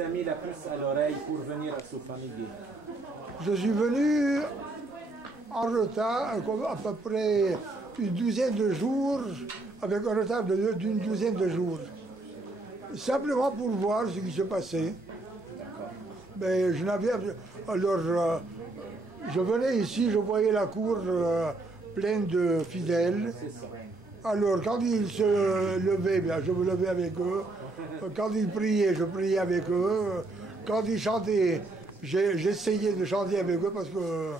vous a mis la puce à l'oreille pour venir à Soufamidi? Je suis venu en retard, à peu près une douzaine de jours, avec un retard d'une douzaine de jours. Simplement pour voir ce qui se passait. Mais je n'avais... Alors, je venais ici, je voyais la cour pleine de fidèles. Alors, quand ils se levaient, bien, je me levais avec eux. Quand ils priaient, je priais avec eux. Quand ils chantaient, j'essayais de chanter avec eux parce que...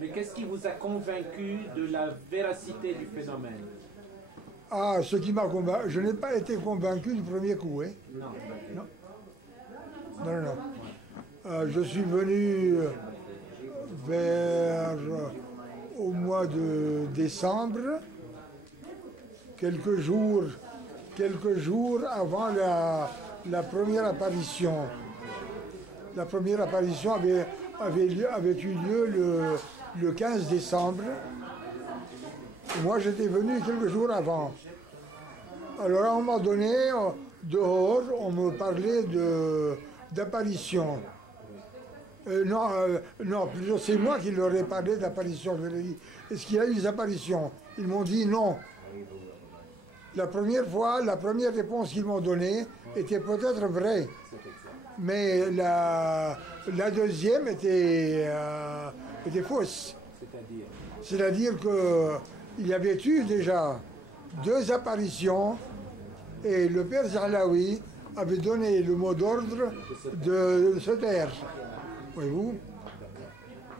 Mais qu'est-ce qui vous a convaincu de la véracité du phénomène? Ah, ce qui m'a convaincu, je n'ai pas été convaincu du premier coup, hein. Non. Non. Je suis venu vers au mois de décembre, quelques jours avant la première apparition. La première apparition avait eu lieu le 15 décembre. Moi, j'étais venu quelques jours avant. Alors, à un moment donné, dehors, on me parlait d'apparition. Non, plutôt c'est moi qui leur ai parlé d'apparition. Je leur ai dit, est-ce qu'il y a eu des apparitions? Ils m'ont dit non. La première fois, la première réponse qu'ils m'ont donnée était peut-être vraie. Mais la deuxième était fausse. C'est-à-dire qu'il y avait eu déjà 2 apparitions et le père Zahlaoui avait donné le mot d'ordre de se taire. Voyez-vous?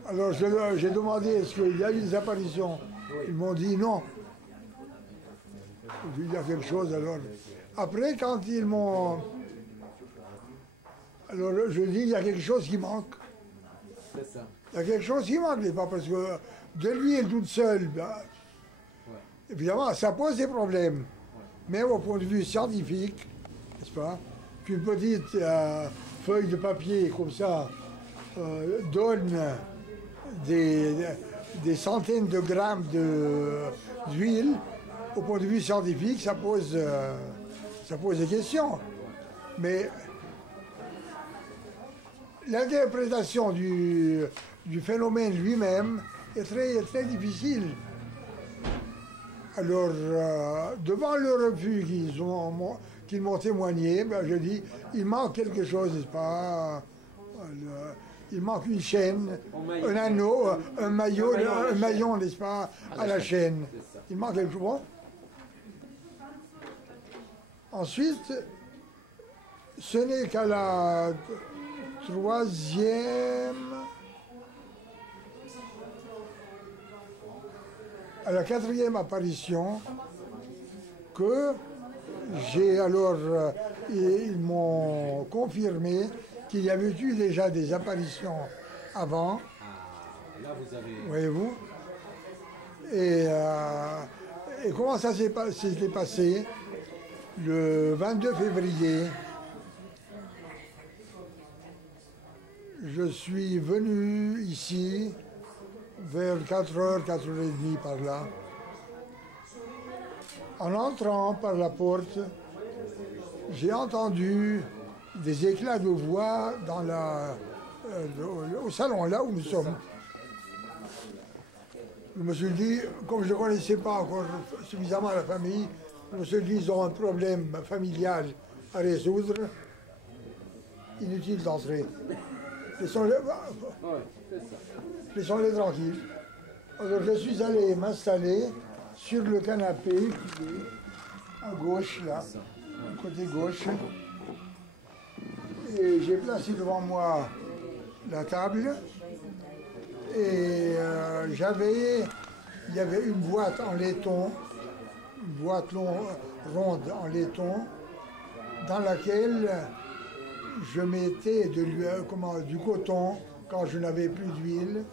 Alors j'ai demandé est-ce qu'il y a eu des apparitions? Ils m'ont dit non. Il y a quelque chose alors. Après, quand ils m'ont... Alors je dis il y a quelque chose qui manque. C'est ça. Il y a quelque chose qui manque, pas parce que de l'huile toute seule, ben, évidemment, ça pose des problèmes. Mais au point de vue scientifique, n'est-ce pas, qu'une petite feuille de papier comme ça donne des centaines de grammes d'huile, au point de vue scientifique, ça pose des questions. Mais l'interprétation du phénomène lui-même est très difficile. Alors, devant le refus qu'ils m'ont témoigné, ben, je dis, il manque quelque chose, n'est-ce pas? Il manque une chaîne, un anneau, un maillon, n'est-ce pas, à la chaîne. Il manque quelque chose. Ensuite, ce n'est qu'à la quatrième apparition que j'ai alors, ils m'ont confirmé qu'il y avait eu déjà des apparitions avant. Là vous avez... Voyez-vous? Et comment ça s'était passé? Le 22 février, je suis venu ici vers 4h, 4h30 par là. En entrant par la porte, j'ai entendu des éclats de voix dans au salon, là où nous sommes. Je me suis dit, comme je ne connaissais pas encore suffisamment la famille, je me suis dit, ils ont un problème familial à résoudre. Inutile d'entrer. Laissons-les tranquilles. Alors je suis allé m'installer sur le canapé qui est à gauche, là, côté gauche. Et j'ai placé devant moi la table. Et il y avait une boîte en laiton, une boîte ronde en laiton, dans laquelle je mettais du coton quand je n'avais plus d'huile.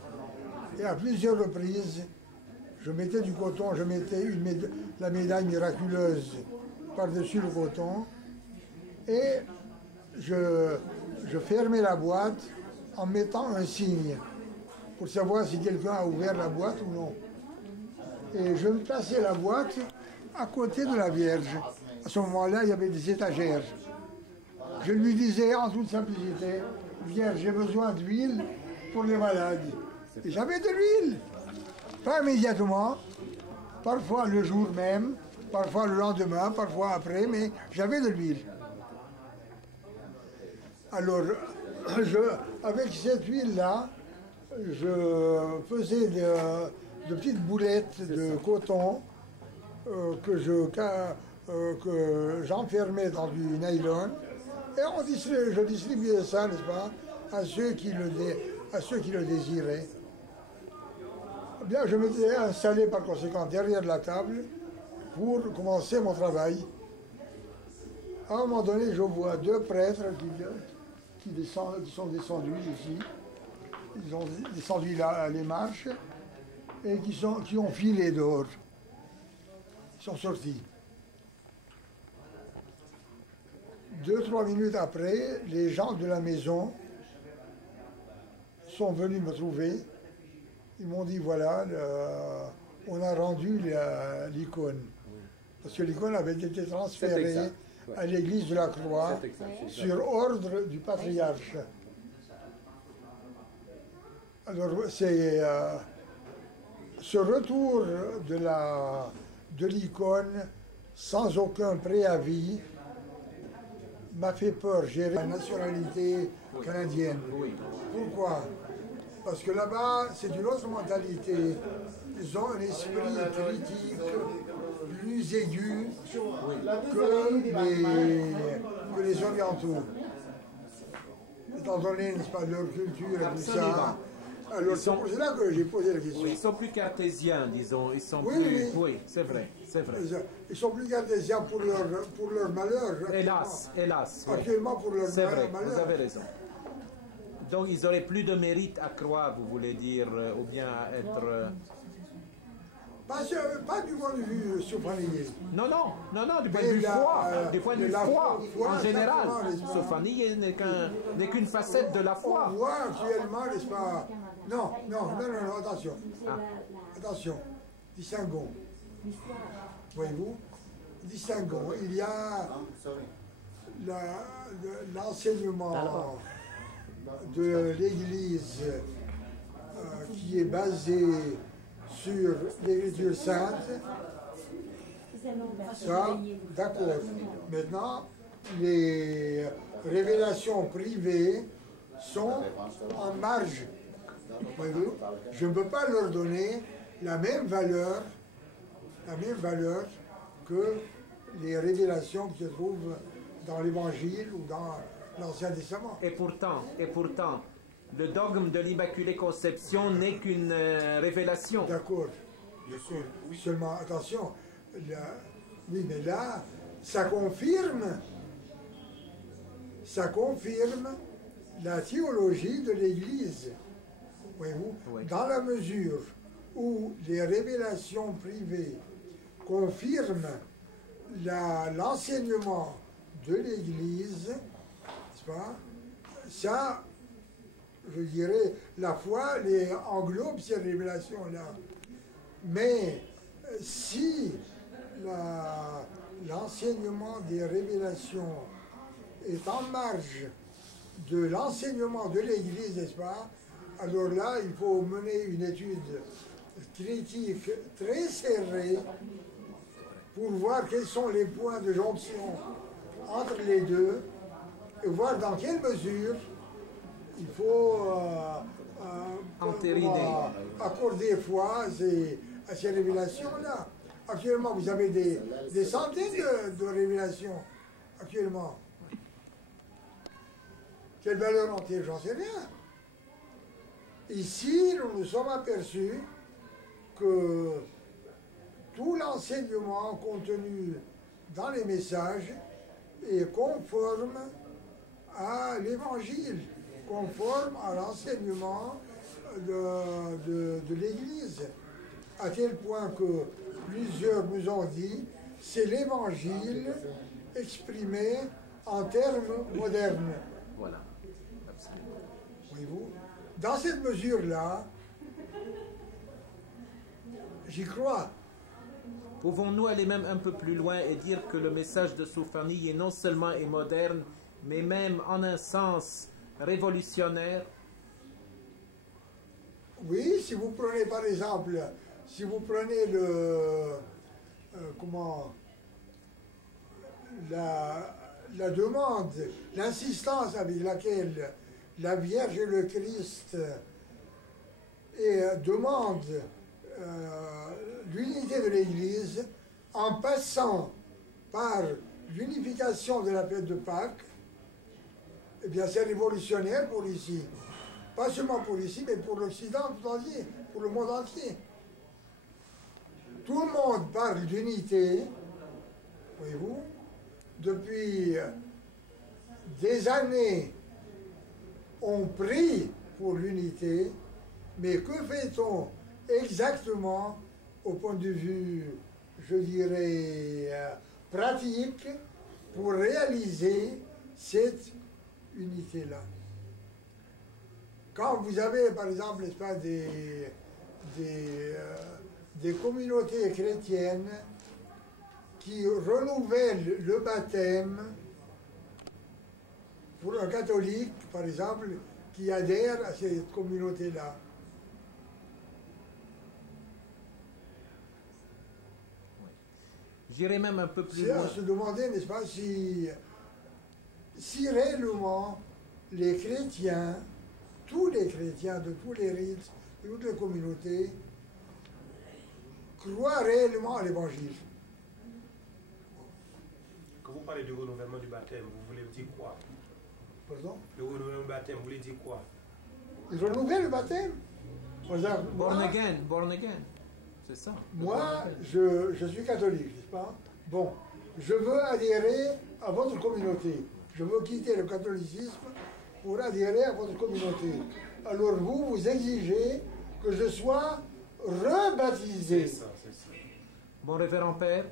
Et à plusieurs reprises, je mettais du coton, je mettais la médaille miraculeuse par-dessus le coton. Et je fermais la boîte en mettant un signe pour savoir si quelqu'un a ouvert la boîte ou non. Et je me plaçais la boîte à côté de la Vierge. À ce moment-là, il y avait des étagères. Je lui disais en toute simplicité, Vierge, j'ai besoin d'huile pour les malades. Et j'avais de l'huile. Pas immédiatement, parfois le jour même, parfois le lendemain, parfois après, mais j'avais de l'huile. Alors, avec cette huile-là, je faisais de petites boulettes de coton que j'enfermais dans du nylon et je distribuais ça, n'est-ce pas, à ceux qui le désiraient. Bien, je m'étais installé par conséquent derrière la table pour commencer mon travail. À un moment donné, je vois deux prêtres qui sont descendus ici. Ils ont descendu là, les marches et qui ont filé dehors. Ils sont sortis. 2-3 minutes après, les gens de la maison sont venus me trouver. Ils m'ont dit, voilà, on a rendu l'icône. Parce que l'icône avait été transférée à l'église de la Croix sur ordre du patriarche. Alors, c'est ce retour de l'icône sans aucun préavis m'a fait peur. J'ai la nationalité canadienne. Pourquoi? Parce que là-bas, c'est une autre mentalité. Ils ont un esprit critique plus aigu que les orientaux. Étant donné, n'est-ce pas, leur culture et tout ça. Alors c'est pour cela que j'ai posé la question. Oui, ils sont plus cartésiens, disons. Ils sont oui, c'est vrai, c'est vrai. Ils sont plus cartésiens pour leur malheur. Hélas, hélas. Actuellement pour leur c'est vrai, malheur. vous avez raison. Donc ils auraient plus de mérite à croire, vous voulez dire, ou bien à être... Pas du point de vue sophanier. Non, du point de vue foi. Du point de vue foi, en général. Sophanie n'est qu'une facette de la foi. On voit actuellement, n'est-ce pas? Non, attention. Attention, distinguons. Voyez-vous? Distinguons. Il y a l'enseignement de l'Église qui est basé sur l'Écriture sainte, ça, d'accord. Maintenant, les révélations privées sont en marge. Voyez-vous? Je ne peux pas leur donner la même valeur que les révélations qui se trouvent dans l'Évangile ou dans l'Ancien Testament. Et pourtant, le dogme de l'Immaculée Conception n'est qu'une révélation. D'accord, bien sûr. Oui. Seulement, attention, oui, mais là, ça confirme la théologie de l'Église. Voyez-vous, oui. Dans la mesure où les révélations privées confirment l'enseignement de l'Église, n'est-ce pas, ça, je dirais, la foi englobe ces révélations-là. Mais si l'enseignement des révélations est en marge de l'enseignement de l'Église, n'est-ce pas, alors là, il faut mener une étude critique très serrée pour voir quels sont les points de jonction entre les deux et voir dans quelle mesure il faut accorder foi à ces révélations-là. Actuellement, vous avez des centaines de révélations. Actuellement. Quelle valeur ont-elles? J'en sais rien. Ici, nous nous sommes aperçus que tout l'enseignement contenu dans les messages est conforme à l'Évangile, conforme à l'enseignement de l'Église, à tel point que plusieurs nous ont dit c'est l'Évangile exprimé en termes modernes. Voilà, absolument. Voyez-vous, dans cette mesure-là, j'y crois. Pouvons-nous aller même un peu plus loin et dire que le message de Soufani est non seulement est moderne, mais même en un sens révolutionnaire? Oui, si vous prenez par exemple, si vous prenez la demande, l'insistance avec laquelle la Vierge et le Christ demandent l'unité de l'Église en passant par l'unification de la fête de Pâques, eh bien c'est révolutionnaire pour ici. Pas seulement pour ici, mais pour l'Occident tout entier, pour le monde entier. Tout le monde parle d'unité, voyez-vous. Depuis des années, on prie pour l'unité, mais que fait-on exactement au point de vue, je dirais, pratique pour réaliser cette unité-là? Quand vous avez, par exemple, n'est-ce pas, des communautés chrétiennes qui renouvellent le baptême pour un catholique, par exemple, qui adhère à cette communauté-là. J'irai même un peu plus C'est loin. à se demander, n'est-ce pas, si réellement les chrétiens, tous les chrétiens de tous les rites, de toutes les communautés, croient réellement à l'Évangile. Quand vous parlez du renouvellement du baptême, vous voulez dire quoi? Pardon? Le renouvellement du baptême, vous voulez dire quoi? Ils renouvellent le baptême. Par exemple, Born again. C'est ça. Moi, je suis catholique, n'est-ce pas? Bon, je veux adhérer à votre communauté. Je veux quitter le catholicisme pour adhérer à votre communauté. Alors vous exigez que je sois rebaptisé. C'est ça, c'est ça. Bon révérend Père,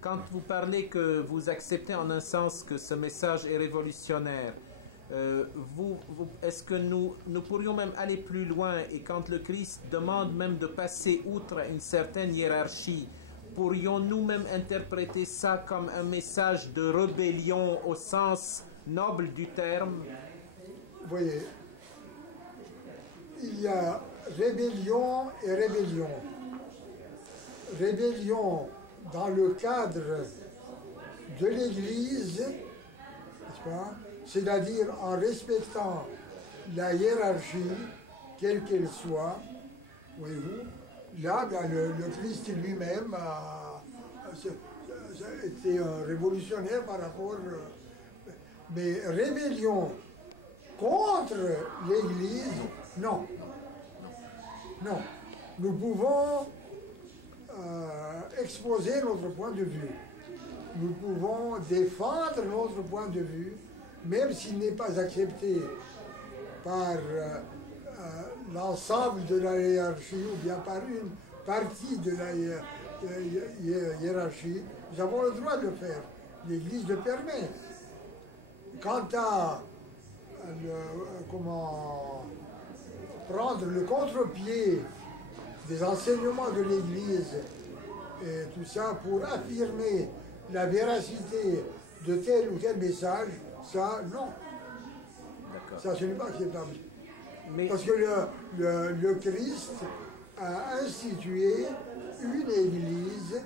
quand vous parlez que vous acceptez en un sens que ce message est révolutionnaire, est-ce que nous pourrions même aller plus loin et quand le Christ demande même de passer outre une certaine hiérarchie, pourrions-nous même interpréter ça comme un message de rébellion au sens noble du terme? Vous voyez, il y a rébellion et rébellion. Rébellion dans le cadre de l'Église, n'est-ce pas? C'est-à-dire en respectant la hiérarchie, quelle qu'elle soit, voyez-vous. Là, bien, le Christ lui-même était un révolutionnaire par rapport... mais rébellion contre l'Église, non. Non. Nous pouvons exposer notre point de vue. Nous pouvons défendre notre point de vue, même s'il n'est pas accepté par l'ensemble de la hiérarchie ou bien par une partie de la hiérarchie. Nous avons le droit de le faire. L'Église le permet. Quant à comment prendre le contre-pied des enseignements de l'Église et tout ça pour affirmer la véracité de tel ou tel message, ça, non. Ça, ce n'est pas acceptable. Mais... Parce que le Christ a institué une Église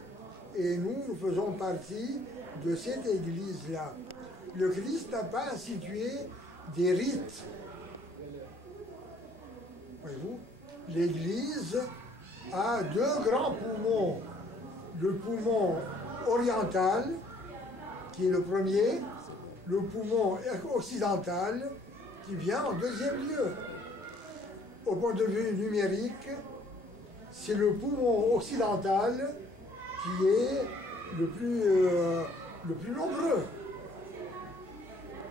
et nous faisons partie de cette Église-là. Le Christ n'a pas institué des rites. Voyez-vous, l'Église a deux grands poumons. Le poumon oriental, qui est le premier, le poumon occidental, qui vient en deuxième lieu. Au point de vue numérique, c'est le poumon occidental qui est le plus nombreux.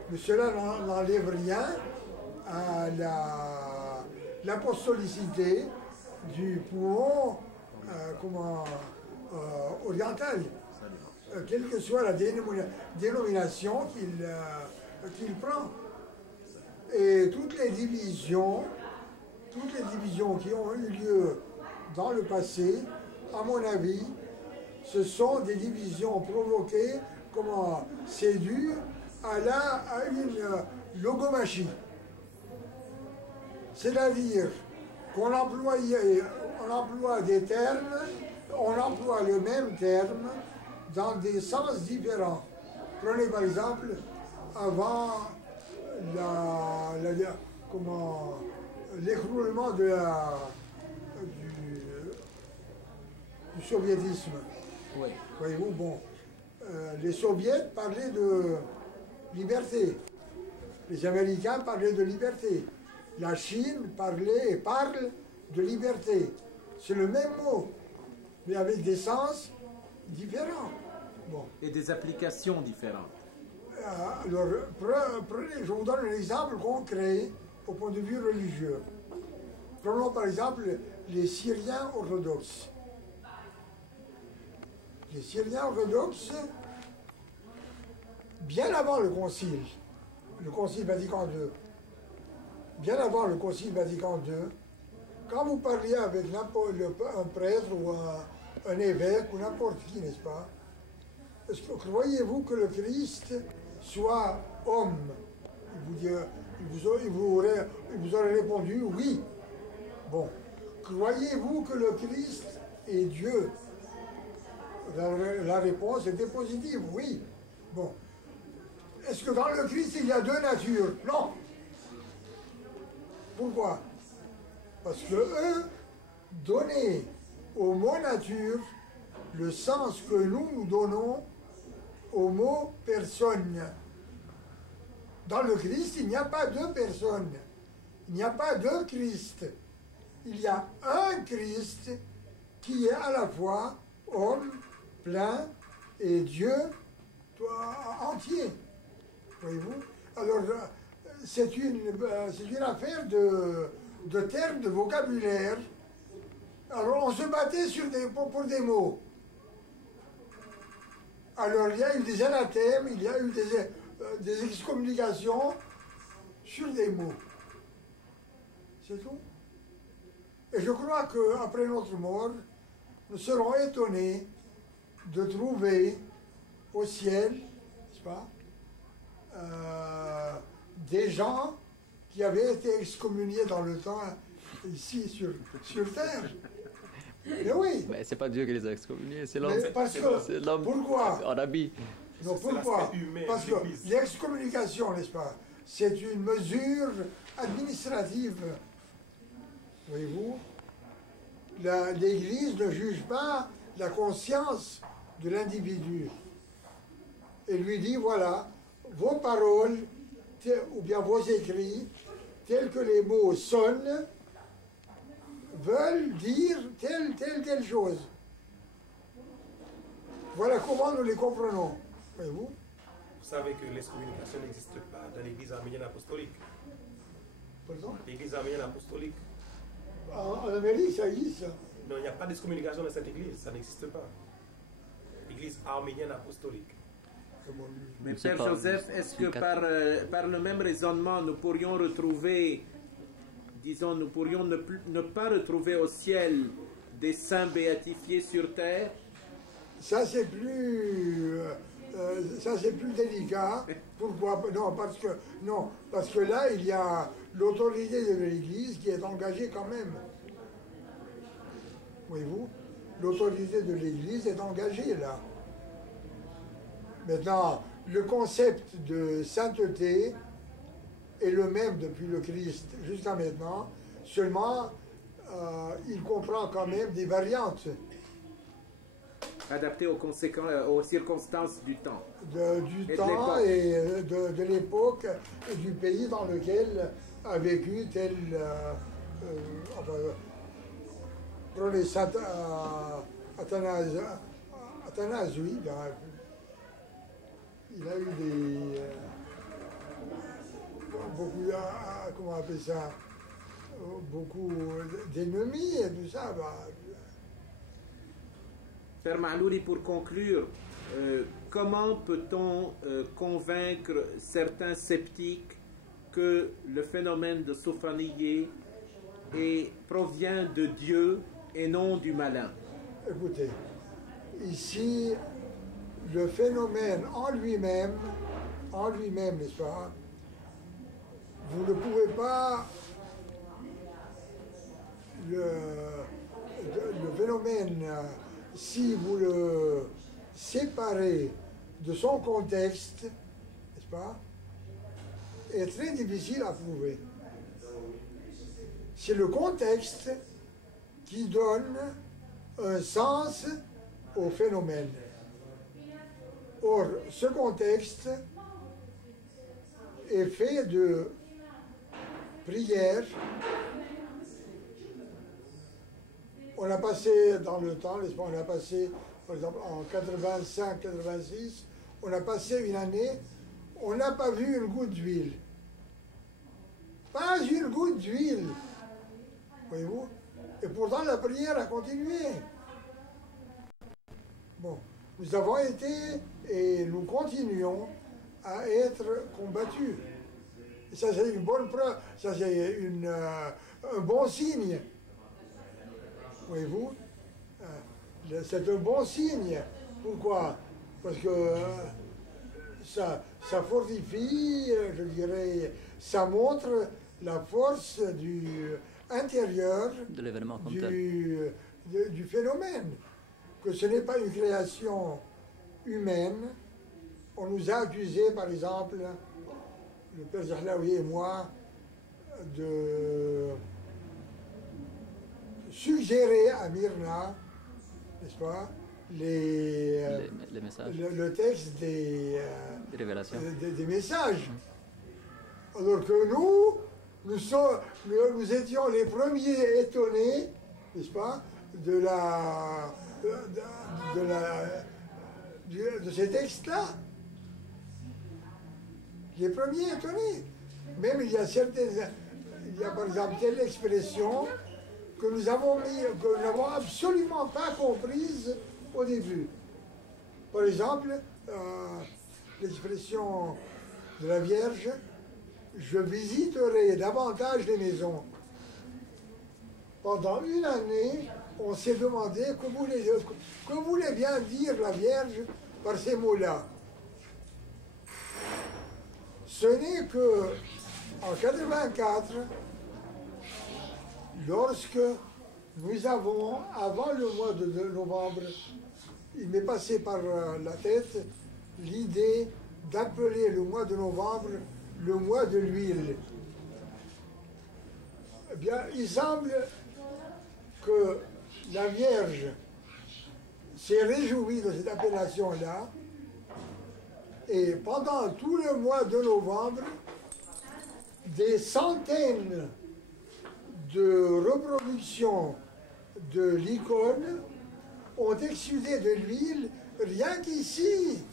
Mais cela n'enlève rien à l'apostolicité du poumon oriental, quelle que soit la dénomination qu'il prend. Et toutes les divisions qui ont eu lieu dans le passé, à mon avis, ce sont des divisions provoquées, c'est dû à une logomachie. C'est-à-dire qu'on emploie des termes, on emploie le même terme dans des sens différents. Prenez par exemple, avant l'écroulement du soviétisme. Oui. Voyez-vous, bon, les soviets parlaient de liberté, les Américains parlaient de liberté, la Chine parlait et parle de liberté. C'est le même mot, mais avec des sens différents. Bon. Et des applications différentes. Alors, prenez, je vous donne un exemple concret au point de vue religieux. Prenons par exemple les Syriens orthodoxes. Les Syriens orthodoxes, bien avant le Concile Vatican II, bien avant le Concile Vatican II, quand vous parliez avec un prêtre ou un évêque ou n'importe qui, n'est-ce pas, croyez-vous que le Christ soit homme? Il vous aurait répondu oui. Bon, croyez-vous que le Christ est Dieu? La réponse était positive, oui. Bon. Est-ce que dans le Christ, il y a deux natures? Non. Pourquoi? Parce que eux donnaient au mot nature le sens que nous donnons au mot personne. Dans le Christ, il n'y a pas deux personnes. Il n'y a pas deux Christ. Il y a un Christ qui est à la fois homme, plein, et Dieu entier. Voyez-vous? Alors, c'est une affaire de termes, de vocabulaire. Alors, on se battait pour des mots. Alors, il y a eu des anathèmes, il y a eu des excommunications sur des mots. C'est tout. Et je crois qu'après notre mort, nous serons étonnés de trouver au ciel, n'est-ce pas, des gens qui avaient été excommuniés dans le temps, ici sur terre. Mais oui. Mais c'est pas Dieu qui les a excommuniés, c'est l'homme. C'est l'homme. Pourquoi? En habit. Non, pourquoi? Parce que l'excommunication, n'est-ce pas, c'est une mesure administrative. Voyez-vous? L'Église ne juge pas la conscience de l'individu. Et lui dit, voilà, vos paroles, ou bien vos écrits, tels que les mots sonnent, veulent dire telle chose. Voilà comment nous les comprenons. Voyez-vous? Vous savez que l'excommunication n'existe pas dans l'Église arménienne apostolique. Pardon? L'Église arménienne apostolique. En Amérique, ça existe. Non, il n'y a pas d'excommunication dans cette Église, ça n'existe pas. L'Église arménienne apostolique. Mais Père Joseph, est-ce que par le même raisonnement, nous pourrions retrouver, disons, nous pourrions ne pas retrouver au ciel des saints béatifiés sur terre? Ça, c'est plus délicat. Pourquoi? Non, parce que là, il y a l'autorité de l'Église qui est engagée quand même. Voyez-vous? L'autorité de l'Église est engagée là. Maintenant, le concept de sainteté est le même depuis le Christ jusqu'à maintenant, seulement il comprend quand même des variantes. Adapté aux circonstances du temps. Du temps et de l'époque et du pays dans lequel a vécu tel... prenez Athanase, oui, il a eu beaucoup, comment on appelle ça, beaucoup d'ennemis et tout ça. Père Mahlouli, pour conclure, comment peut-on convaincre certains sceptiques que le phénomène de Sophronié provient de Dieu et non du malin? Écoutez, ici, le phénomène en lui-même, n'est-ce pas, vous ne pouvez pas, le phénomène, si vous le séparez de son contexte, n'est-ce pas, est très difficile à prouver. C'est le contexte qui donne un sens au phénomène. Or, ce contexte est fait de prières. On a passé dans le temps, on a passé, par exemple, en 85-86, on a passé une année, on n'a pas vu une goutte d'huile. Pas une goutte d'huile. Voyez-vous? Et pourtant, la prière a continué. Bon, nous avons été et nous continuons à être combattus. Et ça, c'est une bonne preuve, ça, c'est un bon signe. Voyez-vous? C'est un bon signe. Pourquoi? Parce que ça fortifie, je dirais, ça montre la force intérieure de l'événement comme tel. du phénomène. Que ce n'est pas une création humaine. On nous a accusés, par exemple, le père Zahlaoui et moi, de suggérer à Myrna, n'est-ce pas, les messages. Le texte des révélations. Des messages. Alors que nous étions les premiers étonnés, n'est-ce pas, de ces textes-là. Les premiers étonnés. Même il y a par exemple telle expression que nous n'avons absolument pas comprise au début. Par exemple, l'expression de la Vierge, je visiterai davantage les maisons. Pendant une année, on s'est demandé que voulait bien dire la Vierge par ces mots-là. Ce n'est que en 84, lorsque nous avons, avant le mois de novembre, il m'est passé par la tête l'idée d'appeler le mois de novembre le mois de l'huile. Eh bien, il semble que la Vierge s'est réjouie de cette appellation-là, et pendant tout le mois de novembre, des centaines de reproductions de l'icône ont exsudé de l'huile rien qu'ici.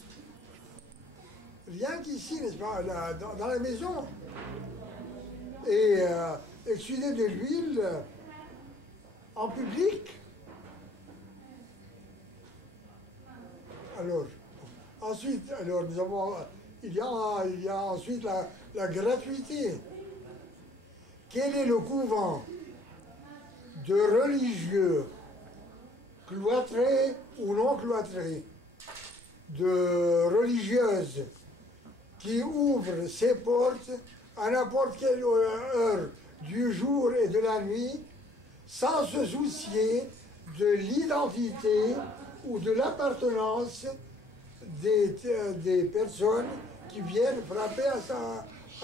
Rien qu'ici, n'est-ce pas, dans la maison. Et exsudé de l'huile en public. Alors, ensuite, il y a ensuite la gratuité. Quel est le couvent de religieux, cloîtrés ou non cloîtrés, de religieuses, qui ouvrent ses portes à n'importe quelle heure du jour et de la nuit, sans se soucier de l'identité ou de l'appartenance des personnes qui viennent frapper à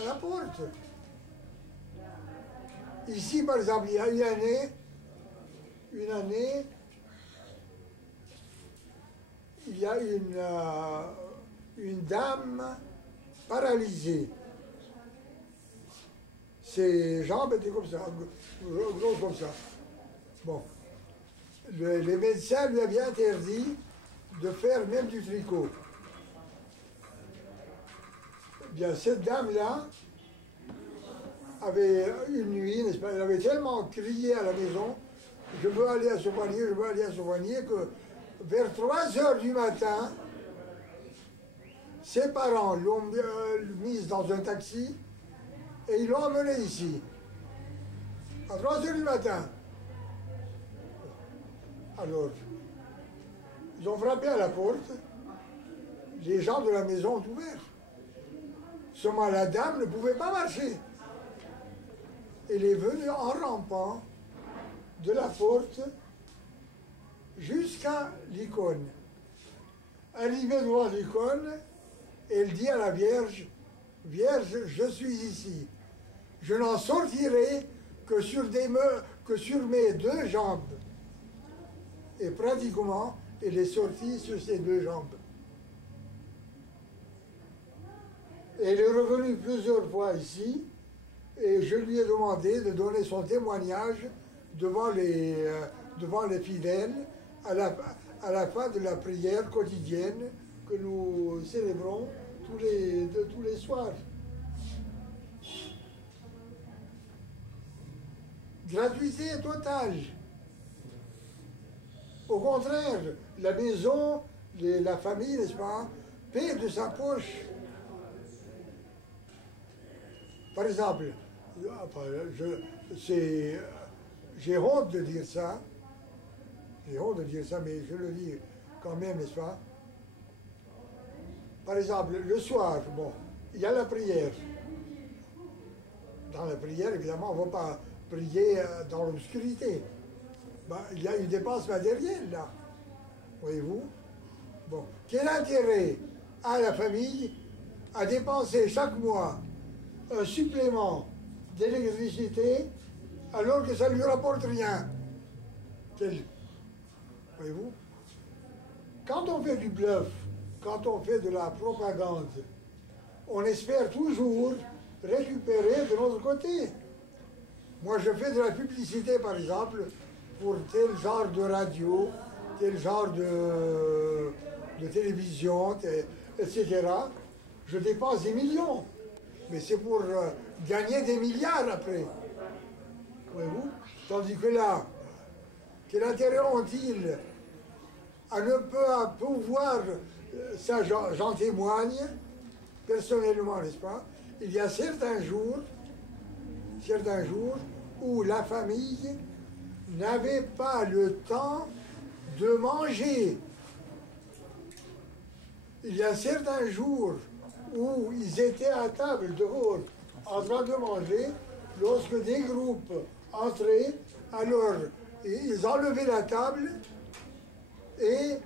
la porte. Ici, par exemple, il y a une année, il y a une dame paralysée. Ses jambes étaient comme ça, grosses comme ça. Bon. Les médecins lui avaient interdit de faire même du tricot. Bien, cette dame-là avait une nuit, n'est-ce pas, elle avait tellement crié à la maison, je veux aller à Soignier, je veux aller à Soignier, que vers 3 heures du matin, ses parents l'ont mise dans un taxi et ils l'ont emmenée ici. À 3 heures du matin. Alors, Ils ont frappé à la porte. Les gens de la maison ont ouvert. Seulement la dame ne pouvait pas marcher. Elle est venue en rampant de la porte jusqu'à l'icône. Arrivée devant l'icône, elle dit à la Vierge, « Vierge, je suis ici. Je n'en sortirai que sur mes 2 jambes. » Et pratiquement, elle est sortie sur ses 2 jambes. Elle est revenue plusieurs fois ici, et je lui ai demandé de donner son témoignage devant les fidèles à la fin de la prière quotidienne que nous célébrons tous les soirs. Gratuité totale. Au contraire, la maison, la famille, n'est-ce pas, paie de sa poche. Par exemple, j'ai honte de dire ça, mais je le dis quand même, n'est-ce pas? Par exemple, le soir, bon, il y a la prière. Dans la prière, évidemment, on ne va pas prier dans l'obscurité. Ben, il y a une dépense matérielle, là. Voyez-vous? Bon, quel intérêt a la famille à dépenser chaque mois un supplément d'électricité alors que ça ne lui rapporte rien? Voyez-vous? Quand on fait du bluff, quand on fait de la propagande, on espère toujours récupérer de l'autre côté. Moi, je fais de la publicité, par exemple, pour tel genre de radio, tel genre de télévision, etc. Je dépense des millions. Mais c'est pour gagner des milliards après. Voyez-vous? Tandis que là, quel intérêt ont-ils à ne pas pouvoir, ça j'en témoigne personnellement, n'est-ce pas? Il y a certains jours où la famille n'avait pas le temps de manger. Il y a certains jours où ils étaient à table dehors en train de manger, lorsque des groupes entraient, alors ils enlevaient la table et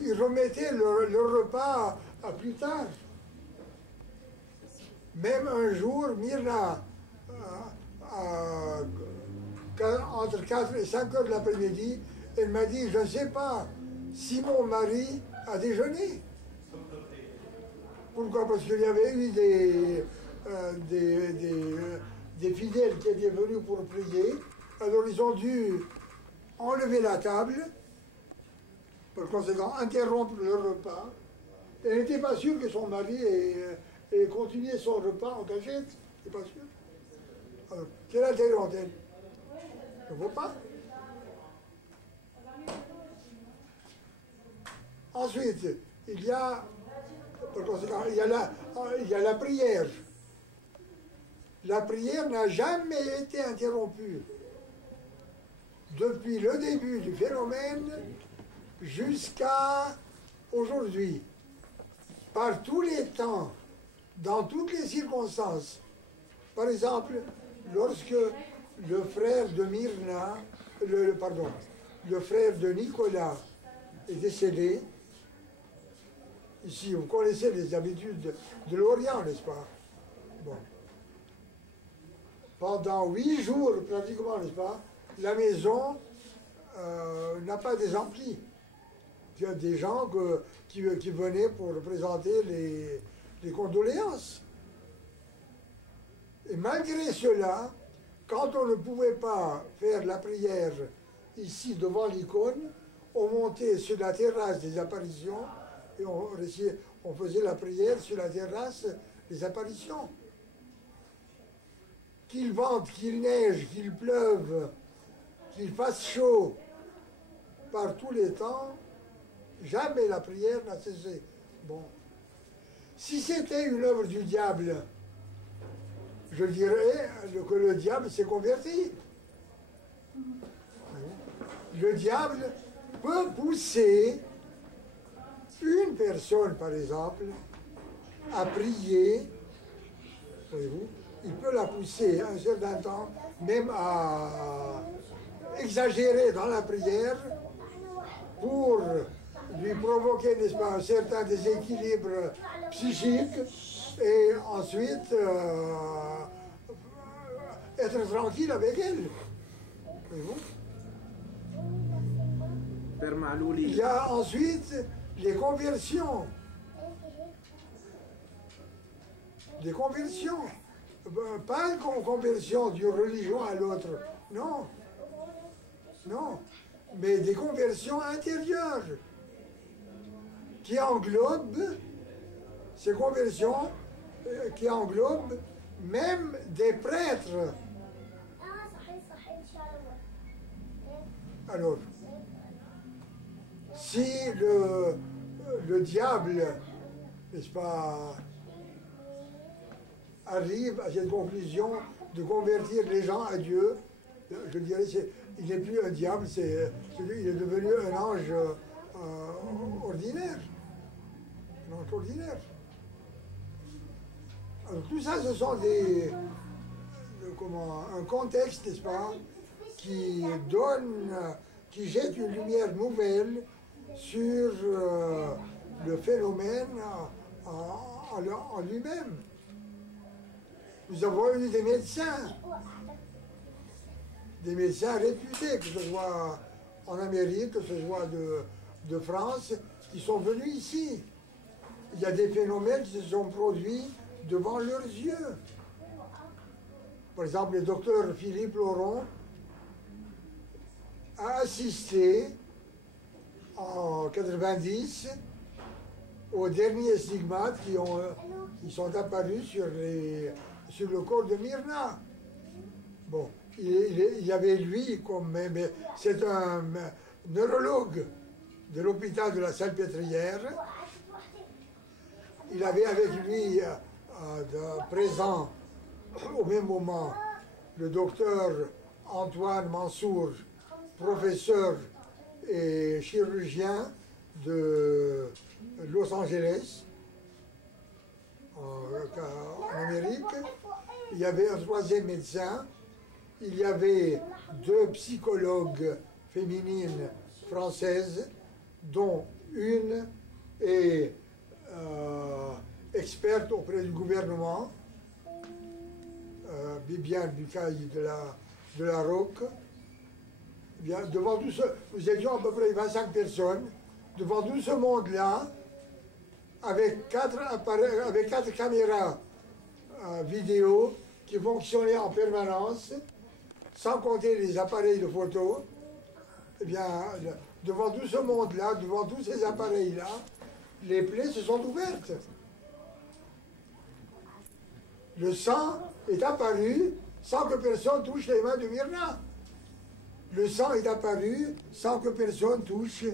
ils remettaient leur repas à plus tard. Même un jour, Myrna, entre 4 et 5 heures de l'après-midi, elle m'a dit, je ne sais pas si mon mari a déjeuné. Pourquoi? Parce qu'il y avait eu des fidèles qui étaient venus pour prier. Alors ils ont dû enlever la table, par conséquent interrompre le repas. Elle n'était pas sûre que son mari ait continué son repas en cachette. Elle n'est pas sûre. Alors, quel intérêt ont-elles? Je ne vois pas. Ensuite, il y a la prière. La prière n'a jamais été interrompue. Depuis le début du phénomène jusqu'à aujourd'hui. Par tous les temps, dans toutes les circonstances. Par exemple, lorsque le frère de Myrna, le frère de Nicolas est décédé, ici, vous connaissez les habitudes de l'Orient, n'est-ce pas? Bon. Pendant 8 jours, pratiquement, n'est-ce pas, la maison n'a pas des amplis. Il y a des gens qui venaient pour présenter les condoléances. Et malgré cela, quand on ne pouvait pas faire la prière ici devant l'icône, on montait sur la terrasse des apparitions et on faisait la prière sur la terrasse des apparitions. Qu'il vente, qu'il neige, qu'il pleuve, qu'il fasse chaud, par tous les temps, jamais la prière n'a cessé. Bon. Si c'était une œuvre du diable, je dirais que le diable s'est converti. Le diable peut pousser une personne, par exemple, à prier, voyez-vous, il peut la pousser un certain temps, même à exagérer dans la prière pour lui provoquer, n'est-ce pas, un certain déséquilibre psychique et ensuite être tranquille avec elle. Voyez-vous? Père Il Malouli, y a ensuite les conversions. Des conversions. Pas une conversion d'une religion à l'autre. Non. Non. Mais des conversions intérieures qui englobent, ces conversions qui englobent même des prêtres. Alors, si le diable, n'est-ce pas, arrive à cette conclusion de convertir les gens à Dieu, je dirais, il n'est plus un diable, il est devenu un ange ordinaire. Un ange ordinaire. Alors, tout ça, ce sont un contexte, n'est-ce pas, qui jette une lumière nouvelle sur le phénomène en lui-même. Nous avons eu des médecins réputés, que ce soit en Amérique, que ce soit de France, qui sont venus ici. Il y a des phénomènes qui se sont produits devant leurs yeux. Par exemple, le docteur Philippe Laurent a assisté en 90 aux derniers stigmates qui sont apparus sur le corps de Myrna. Bon, il y avait lui mais c'est un neurologue de l'hôpital de la Salpêtrière. Il avait avec lui présent au même moment le docteur Antoine Mansour, professeur et chirurgien de Los Angeles, en Amérique. Il y avait un troisième médecin, il y avait deux psychologues féminines françaises, dont une est experte auprès du gouvernement, Bibiane Bucaille de la Roque. Bien, devant tout ce, nous étions à peu près 25 personnes, devant tout ce monde-là, avec quatre caméras vidéo qui fonctionnaient en permanence, sans compter les appareils de photo. Eh bien, devant tout ce monde-là, devant tous ces appareils-là, les plaies se sont ouvertes. Le sang est apparu sans que personne touche les mains de Myrna. Le sang est apparu sans que personne touche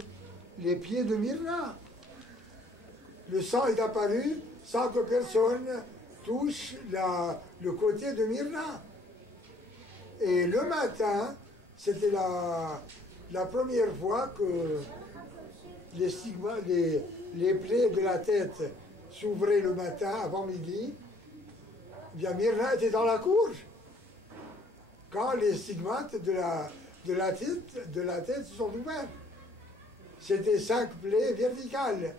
les pieds de Myrna. Le sang est apparu sans que personne touche le côté de Myrna. Et le matin, c'était la première fois que les plaies de la tête s'ouvraient le matin avant midi. Bien, Myrna était dans la cour quand les stigmates de la tête se sont ouverts. C'était 5 plaies verticales.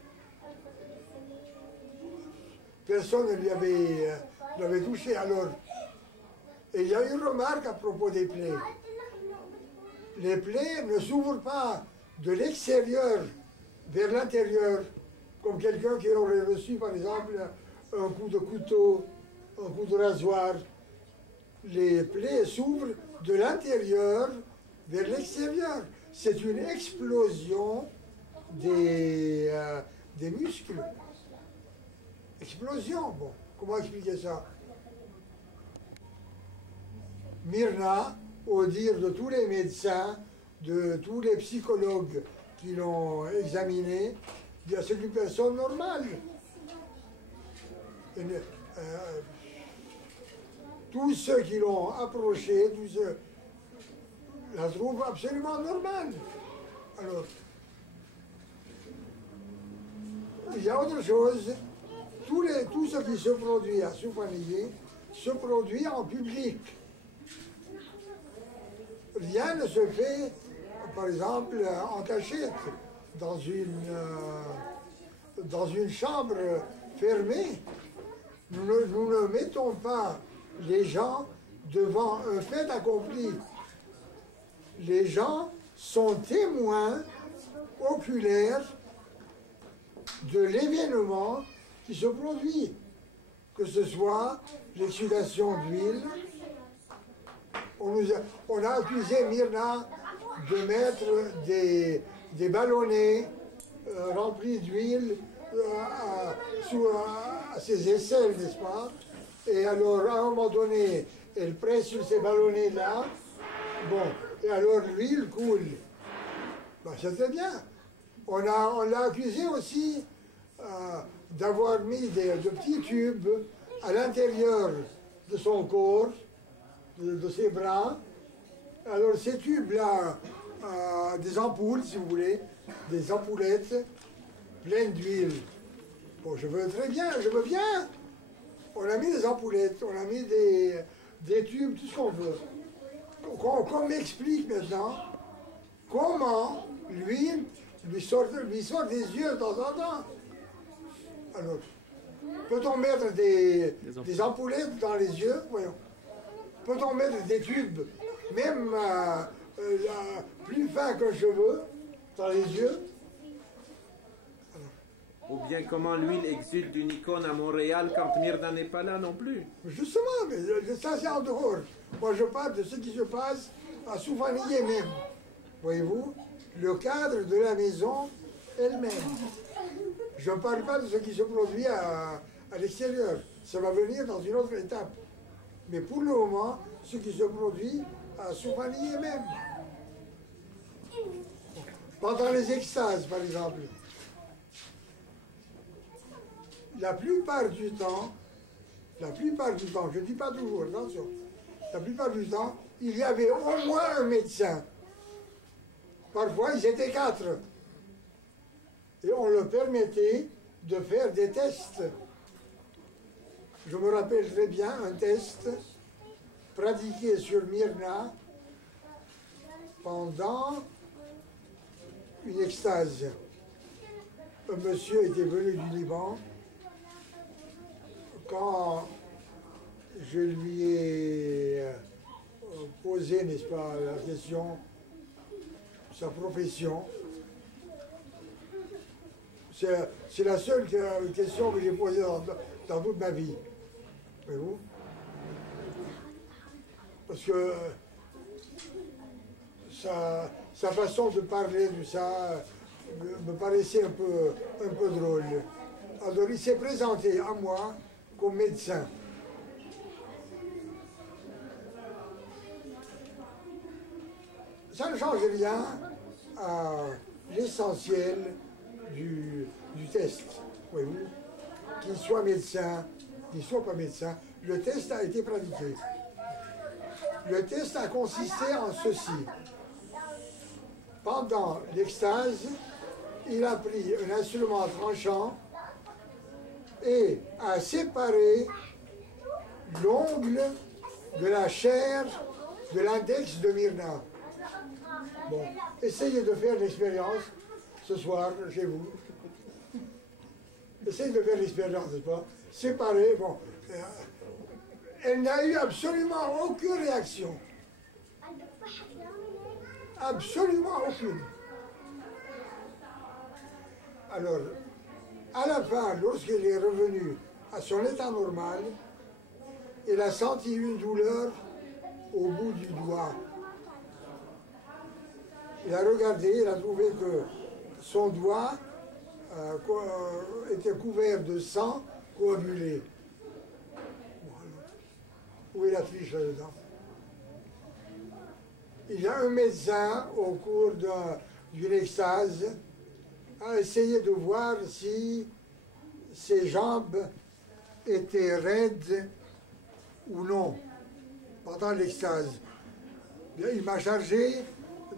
Personne ne lui avait touché alors. Et il y a une remarque à propos des plaies. Les plaies ne s'ouvrent pas de l'extérieur vers l'intérieur, comme quelqu'un qui aurait reçu, par exemple, un coup de couteau, un coup de rasoir. Les plaies s'ouvrent de l'intérieur vers l'extérieur. C'est une explosion des muscles. Explosion, bon, comment expliquer ça? Myrna, au dire de tous les médecins, de tous les psychologues qui l'ont examinée, c'est une personne normale. Tous ceux qui l'ont approchée, tous ceux la trouvent absolument normale. Alors, il y a autre chose. Tout ce qui se produit à Soufanié se produit en public. Rien ne se fait, par exemple, en cachette, dans une chambre fermée. Nous ne mettons pas les gens devant un fait accompli. Les gens sont témoins oculaires de l'événement qui se produit, que ce soit l'exsudation d'huile. On a accusé Myrna de mettre des ballonnets remplis d'huile à ses aisselles, n'est-ce pas? Et alors, à un moment donné, elle presse sur ces ballonnets-là, bon, et alors l'huile coule. Ben, c'est très bien. On l'a accusé aussi d'avoir mis de petits tubes à l'intérieur de son corps, de ses bras. Alors ces tubes-là, des ampoules, si vous voulez, des ampoulettes pleines d'huile. Bon, je veux très bien, je veux bien. On a mis des ampoulettes, on a mis des tubes, tout ce qu'on veut. Qu'on m'explique maintenant comment l'huile lui sort des yeux de temps en temps. Alors, peut-on mettre des ampoulettes dans les yeux? Voyons. Peut-on mettre des tubes, même plus fins qu'un cheveu, dans les yeux? Ou bien comment l'huile exulte d'une icône à Montréal quand Myrna n'est pas là non plus. Justement, mais ça c'est en dehors. Moi je parle de ce qui se passe à Soufanié même. Voyez-vous, le cadre de la maison elle-même. Je ne parle pas de ce qui se produit à l'extérieur. Ça va venir dans une autre étape. Mais pour le moment, ce qui se produit à Soufanié même. Pendant les extases, par exemple. La plupart du temps, je ne dis pas toujours, attention, la plupart du temps, il y avait au moins un médecin. Parfois, ils étaient 4. Et on leur permettait de faire des tests. Je me rappelle très bien un test pratiqué sur Myrna pendant une extase. Un monsieur était venu du Liban. Quand je lui ai posé, n'est-ce pas, la question, sa profession, c'est la seule question que j'ai posée dans toute ma vie. Voyez-vous? Parce que sa façon de parler de ça me paraissait un peu drôle. Alors il s'est présenté à moi comme médecin. Ça ne change rien à l'essentiel du test. Voyez-vous, qu'il soit médecin, qu'il ne soit pas médecin, le test a été pratiqué. Le test a consisté en ceci. Pendant l'extase, il a pris un instrument tranchant et a séparé l'ongle de la chair de l'index de Myrna. Bon, essayez de faire l'expérience ce soir chez vous. Essayez de faire l'expérience, n'est-ce pas? Séparer, bon. Elle n'a eu absolument aucune réaction. Absolument aucune. Alors, à la fin, lorsqu'elle est revenue à son état normal, elle a senti une douleur au bout du doigt. Elle a regardé, elle a trouvé que son doigt était couvert de sang coagulé. Où est la triche là-dedans? Il y a un médecin, au cours d'une extase, a essayé de voir si ses jambes étaient raides ou non pendant l'extase. Il m'a chargé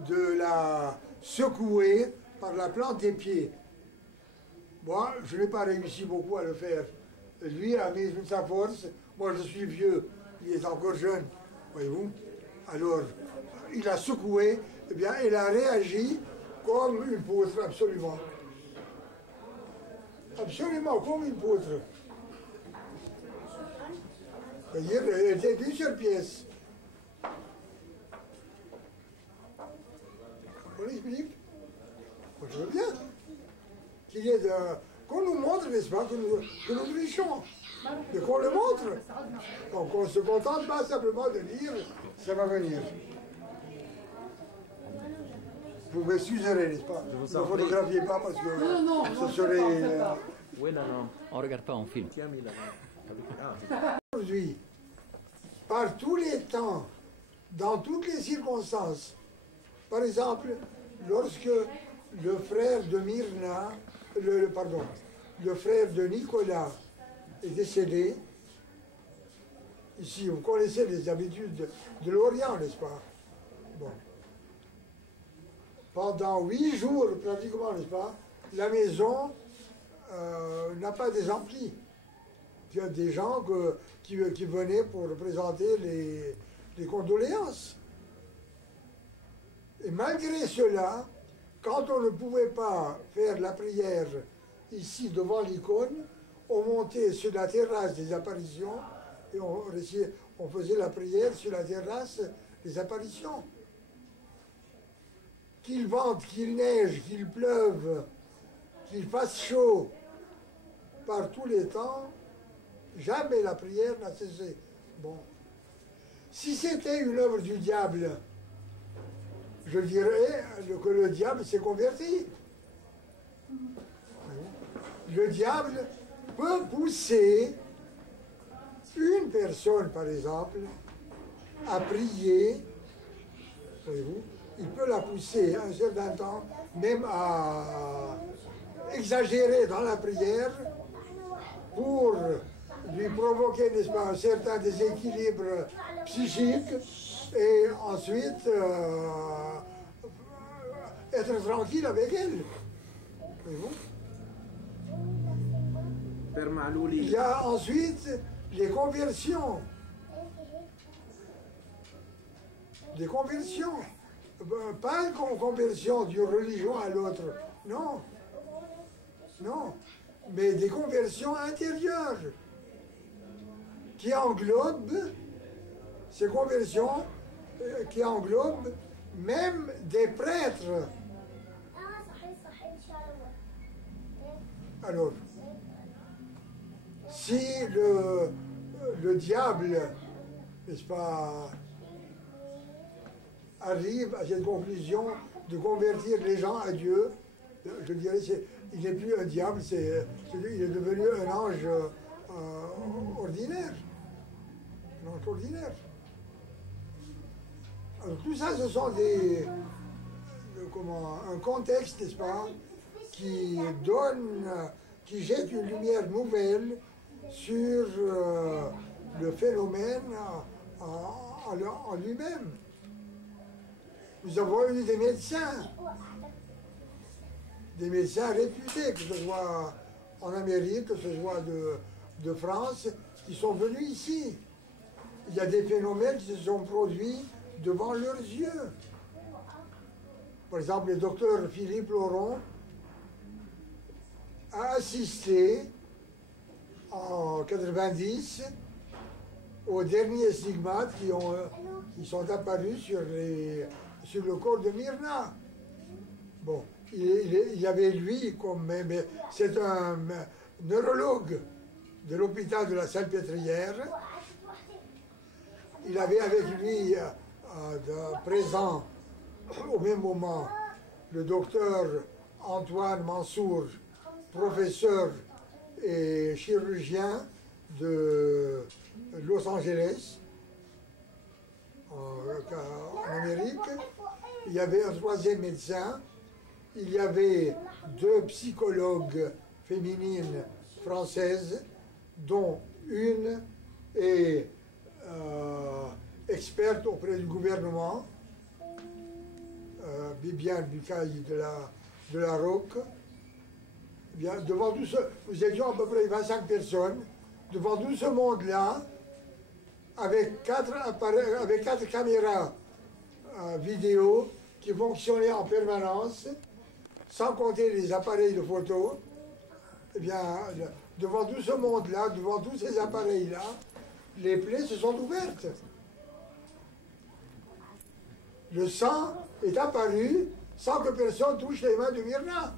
de la secouer par la plante des pieds. Moi, je n'ai pas réussi beaucoup à le faire. Lui a mis sa force. Moi, je suis vieux. Il est encore jeune. Voyez-vous? Alors, il a secoué. Eh bien, il a réagi comme une poutre, absolument. Absolument, comme une poutre. C'est-à-dire, elle était d'une seule pièce. On explique? Moi, je veux bien. Qu'il y ait qu'on nous montre, n'est-ce pas, que nous trichons. Mais qu'on le montre. Donc, on ne se contente pas simplement de dire, ça va venir. Vous m'excuserez, n'est-ce pas? Ne photographiez pas parce que ce serait... Oui, la lampe. On ne regarde pas, on filme. Qui a mis la lampe? Aujourd'hui, par tous les temps, dans toutes les circonstances, par exemple, lorsque le frère de Myrna, le frère de Nicolas est décédé, ici, vous connaissez les habitudes de l'Orient, n'est-ce pas? Bon. Pendant 8 jours, pratiquement, n'est-ce pas, la maison n'a pas des amplis. Il y a des gens qui venaient pour présenter les condoléances. Et malgré cela, quand on ne pouvait pas faire la prière ici devant l'icône, on montait sur la terrasse des apparitions et on faisait la prière sur la terrasse des apparitions. Qu'il vente, qu'il neige, qu'il pleuve, qu'il fasse chaud, par tous les temps, jamais la prière n'a cessé. Bon. Si c'était une œuvre du diable, je dirais que le diable s'est converti. Le diable peut pousser une personne, par exemple, à prier, voyez-vous, il peut la pousser un certain temps, même à exagérer dans la prière pour lui provoquer, n'est-ce pas, un certain déséquilibre psychique et ensuite être tranquille avec elle. Voyez-vous? Père Malouli. Il y a ensuite les conversions. Des conversions. Pas une conversion d'une religion à l'autre. Non. Non. Mais des conversions intérieures qui englobent, ces conversions qui englobent même des prêtres. Alors, si le diable, n'est-ce pas, arrive à cette conclusion de convertir les gens à Dieu, je dirais il n'est plus un diable, il est devenu un ange ordinaire. Un ange ordinaire. Alors, tout ça, ce sont un contexte, n'est-ce pas, qui jette une lumière nouvelle sur le phénomène en lui-même. Nous avons eu des médecins réputés, que ce soit en Amérique, que ce soit de France, qui sont venus ici. Il y a des phénomènes qui se sont produits devant leurs yeux. Par exemple, le docteur Philippe Laurent a assisté en 90 aux derniers stigmates qui sont apparus sur le corps de Myrna. Bon, il y avait lui, mais c'est un neurologue de l'hôpital de la Salpêtrière. Il avait avec lui présent au même moment le docteur Antoine Mansour, professeur et chirurgien de Los Angeles, en Amérique. Il y avait un troisième médecin, il y avait 2 psychologues féminines françaises, dont une est experte auprès du gouvernement, Bibiane Bucaille de la Roque, Bien, devant tout ce, nous étions à peu près 25 personnes, devant tout ce monde-là, avec quatre caméras vidéo qui fonctionnaient en permanence, sans compter les appareils de photo. Eh bien, devant tout ce monde-là, devant tous ces appareils-là, les plaies se sont ouvertes. Le sang est apparu sans que personne touche les mains de Myrna.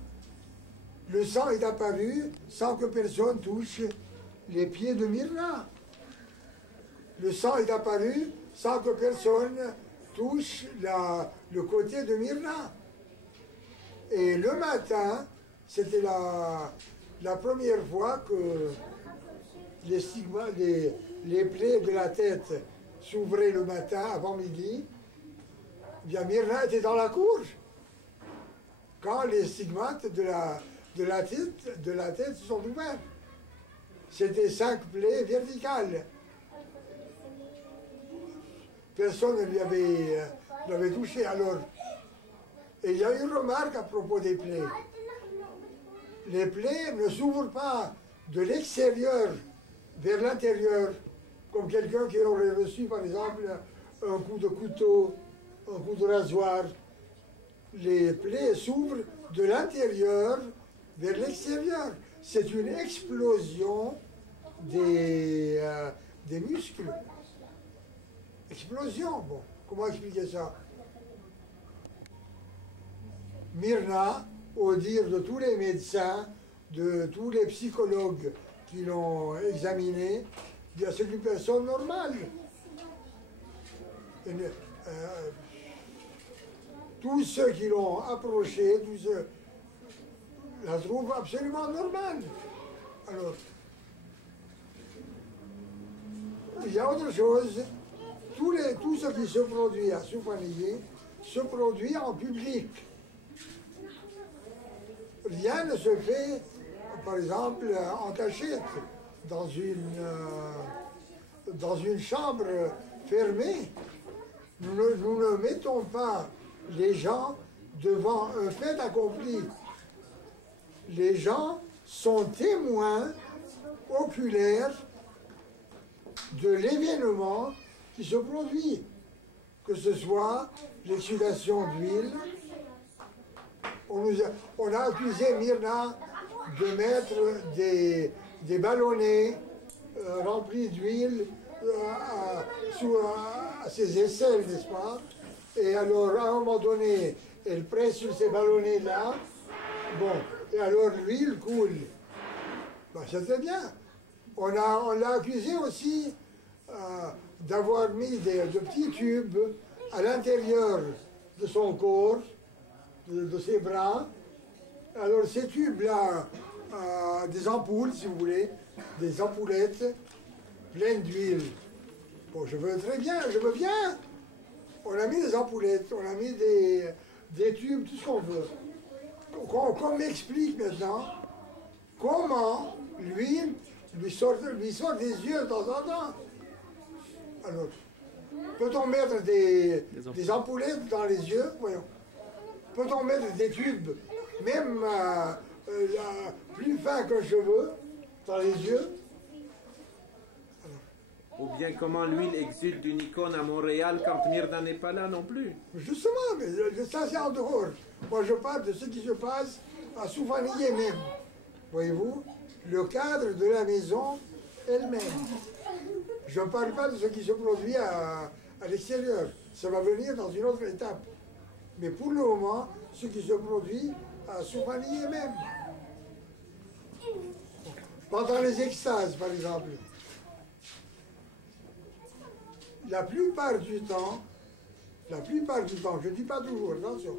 Le sang est apparu sans que personne touche les pieds de Myrna. Le sang est apparu sans que personne touche le côté de Myrna. Et le matin, c'était la première fois que les plaies de la tête s'ouvraient le matin avant midi. Bien, Myrna était dans la cour quand les stigmates de la tête se sont ouverts. C'était 5 plaies verticales. Personne ne lui avait touché alors. Et il y a une remarque à propos des plaies. Les plaies ne s'ouvrent pas de l'extérieur vers l'intérieur, comme quelqu'un qui aurait reçu par exemple un coup de couteau, un coup de rasoir. Les plaies s'ouvrent de l'intérieur vers l'extérieur. C'est une explosion des muscles. Explosion, bon, comment expliquer ça? Myrna, au dire de tous les médecins, de tous les psychologues qui l'ont examinée, c'est une personne normale. Tous ceux qui l'ont approchée, tous ceux la trouvent absolument normale. Alors, il y a autre chose. Tout ce qui se produit à Soufanié se produit en public. Rien ne se fait, par exemple, en cachette, dans une chambre fermée. Nous ne mettons pas les gens devant un fait accompli. Les gens sont témoins oculaires de l'événement qui se produit, que ce soit l'exsudation d'huile. On a accusé Myrna de mettre des ballonnets remplis d'huile à ses aisselles, n'est-ce pas? Et alors, à un moment donné, elle presse sur ces ballonnets-là, bon, et alors l'huile coule. Ben, c'est très bien. On l'a accusé aussi d'avoir mis de petits tubes à l'intérieur de son corps, de ses bras. Alors ces tubes-là, des ampoules, si vous voulez, des ampoulettes pleines d'huile. Bon, je veux très bien, je veux bien. On a mis des ampoulettes, on a mis des tubes, tout ce qu'on veut. Qu'on m'explique maintenant comment l'huile lui sort des yeux de temps en temps. Alors, peut-on mettre des ampoulettes dans les yeux? Voyons. Peut-on mettre des tubes, même plus fins qu'un cheveu, dans les yeux? Ou bien comment l'huile exulte d'une icône à Montréal quand Myrna n'est pas là non plus? Justement, mais ça c'est en dehors. Moi je parle de ce qui se passe à Soufanié même. Voyez-vous, le cadre de la maison elle-même. Je ne parle pas de ce qui se produit à l'extérieur. Ça va venir dans une autre étape. Mais pour le moment, ce qui se produit à Soufanié même. Pendant les extases, par exemple. La plupart du temps, je ne dis pas toujours, attention,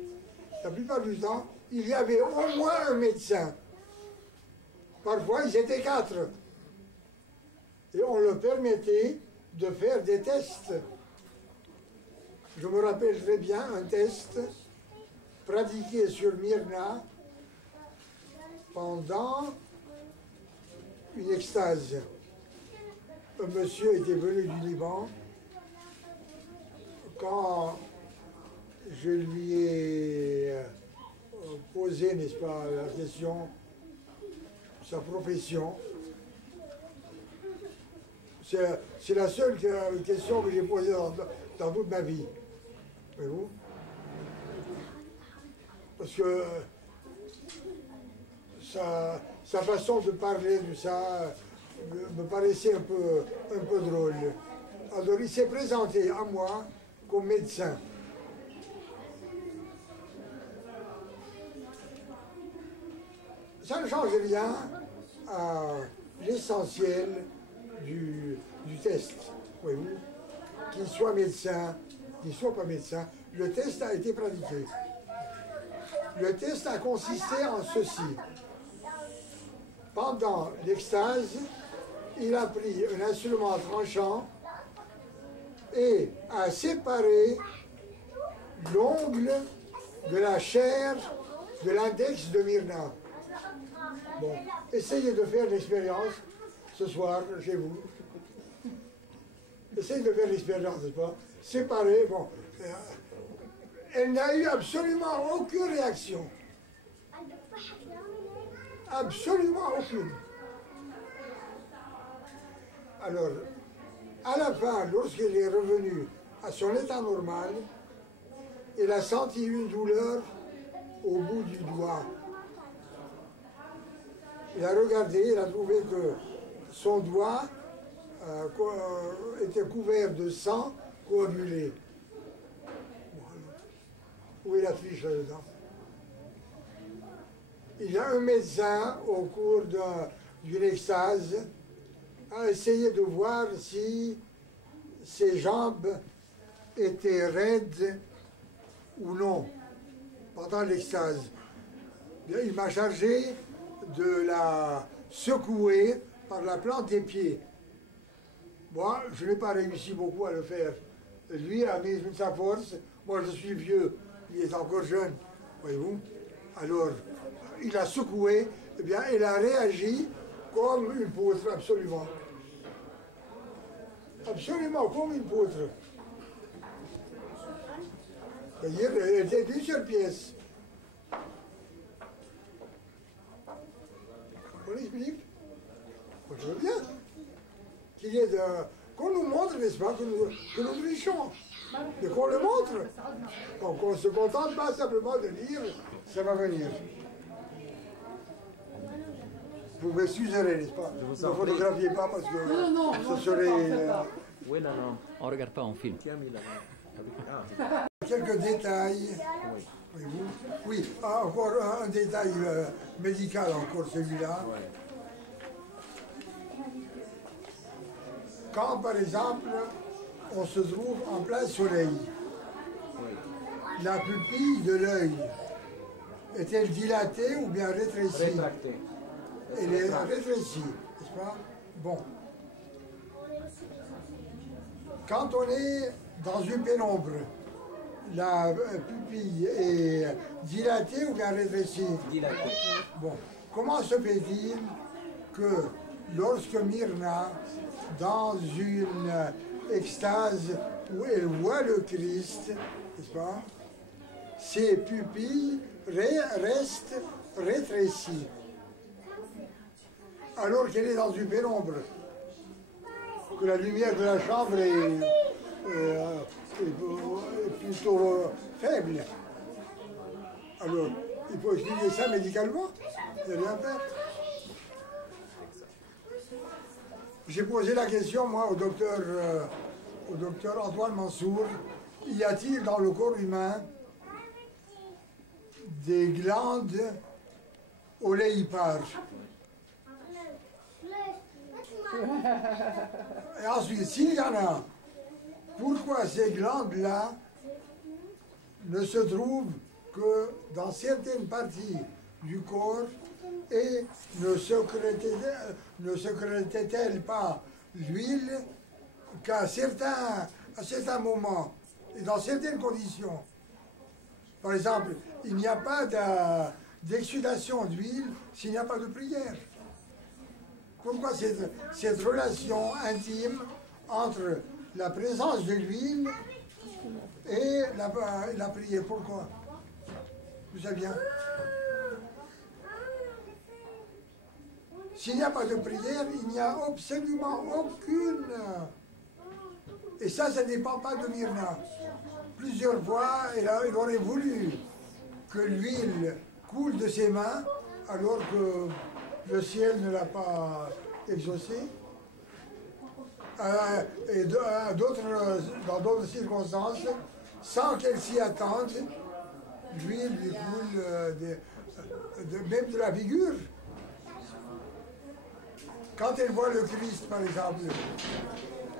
la plupart du temps, il y avait au moins un médecin. Parfois, ils étaient 4. Et on leur permettait de faire des tests. Je me rappelle très bien un test pratiqué sur Myrna pendant une extase. Un monsieur était venu du Liban. Quand je lui ai posé, n'est-ce pas, la question, sa profession. C'est la seule question que j'ai posée dans toute ma vie. Voyez-vous? Parce que sa façon de parler de ça me paraissait un peu drôle. Alors il s'est présenté à moi comme médecin. Ça ne change rien à l'essentiel du test, voyez-vous. Qu'il soit médecin, qu'il ne soit pas médecin, le test a été pratiqué. Le test a consisté en ceci. Pendant l'extase, il a pris un instrument tranchant et a séparé l'ongle de la chair de l'index de Myrna. Bon, essayez de faire l'expérience ce soir chez vous. Essayez de faire l'expérience, n'est-ce pas? Séparer, bon. Elle n'a eu absolument aucune réaction. Absolument aucune. Alors, à la fin, lorsqu'il est revenu à son état normal, il a senti une douleur au bout du doigt. Il a regardé, il a trouvé que son doigt était couvert de sang coagulé. Où est la triche là-dedans? Il y a un médecin, au cours d'une extase, a essayé de voir si ses jambes étaient raides ou non pendant l'extase. Il m'a chargé de la secouer par la plante des pieds. Moi, je n'ai pas réussi beaucoup à le faire. Lui a mis sa force. Moi, je suis vieux. Il est encore jeune, voyez-vous. Alors, il a secoué, eh bien, il a réagi comme une poutre, absolument. Absolument, comme une poutre. C'est-à-dire, elle était d'une seule pièce. On explique? Moi, je veux bien. Qu'il y ait qu'on nous montre, n'est-ce pas, que nous trichons. Mais qu'on le montre. Donc on ne se contente pas simplement de dire ça va venir. Vous m'excuserez, n'est-ce pas? Ne photographiez pas parce que ce serait. Oui, non, non. On ne regarde pas, on filme. Qui a mis la Quelques détails. Oui. Voyez-vous? Oui, encore un détail médical, encore celui-là. Ouais. Quand, par exemple, on se trouve en plein soleil, Oui. la pupille de l'œil est-elle dilatée ou bien rétrécie? Rétracté. Elle est rétrécie, n'est-ce pas? Bon. Quand on est dans une pénombre, la pupille est dilatée ou bien rétrécie? Dilaté. Bon. Comment se fait-il que lorsque Myrna, dans une extase où elle voit le Christ, n'est-ce pas, ses pupilles restent rétrécies, alors qu'elle est dans une pénombre, que la lumière de la chambre est plutôt faible. Alors, il faut expliquer ça médicalement, il n'y a rien à faire. J'ai posé la question, moi, au docteur Antoine Mansour, y a-t-il dans le corps humain des glandes oléipares? Et ensuite, s'il y en a, pourquoi ces glandes-là ne se trouvent que dans certaines parties du corps et ne sécrétait-elle pas l'huile qu'à certains moments et dans certaines conditions? Par exemple, il n'y a pas d'exsudation d'huile s'il n'y a pas de prière. Pourquoi cette relation intime entre la présence de l'huile et la prière? Pourquoi? Vous savez bien? S'il n'y a pas de prière, il n'y a absolument aucune. Et ça ne dépend pas de Myrna. Plusieurs fois, elle aurait voulu que l'huile coule de ses mains, alors que le ciel ne l'a pas exaucé. Et dans d'autres circonstances, sans qu'elle s'y attende, l'huile lui coule même de la figure. Quand elle voit le Christ, par exemple,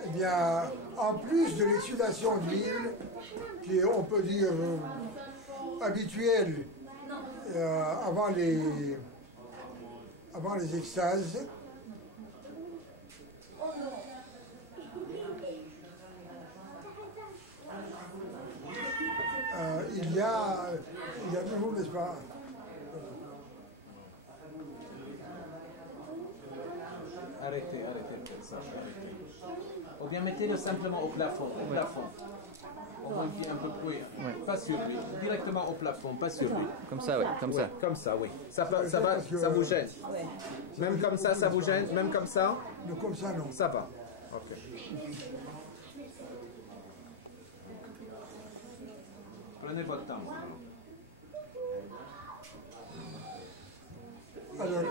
eh bien, en plus de l'exsudation d'huile, qui est, on peut dire, habituelle avant les extases, il y a toujours, n'est-ce pas? Arrêtez de faire ça. Arrêtez. Ou bien mettez-le simplement au plafond. Au plafond. On va le un peu plus. Pas sur lui. Directement au plafond, pas sur lui. Comme ça, oui, comme ça. Comme ça, oui. Ça vous gêne. Même comme ça vous gêne. Même comme ça. Mais comme ça, non. Ça va. Ok. Prenez votre temps. Alors,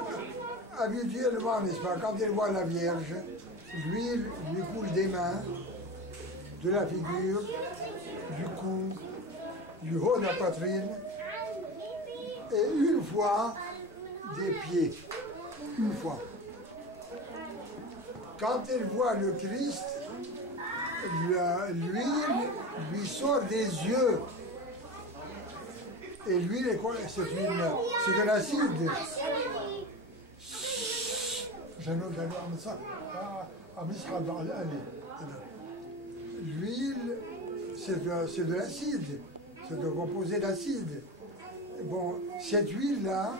habituellement, n'est-ce pas, quand elle voit la Vierge, l'huile lui coule des mains, de la figure, du cou, du haut de la poitrine, et une fois des pieds. Une fois. Quand elle voit le Christ, l'huile lui sort des yeux. Et l'huile, c'est de l'acide. L'huile, c'est de l'acide. C'est un composé d'acide. Bon, cette huile-là,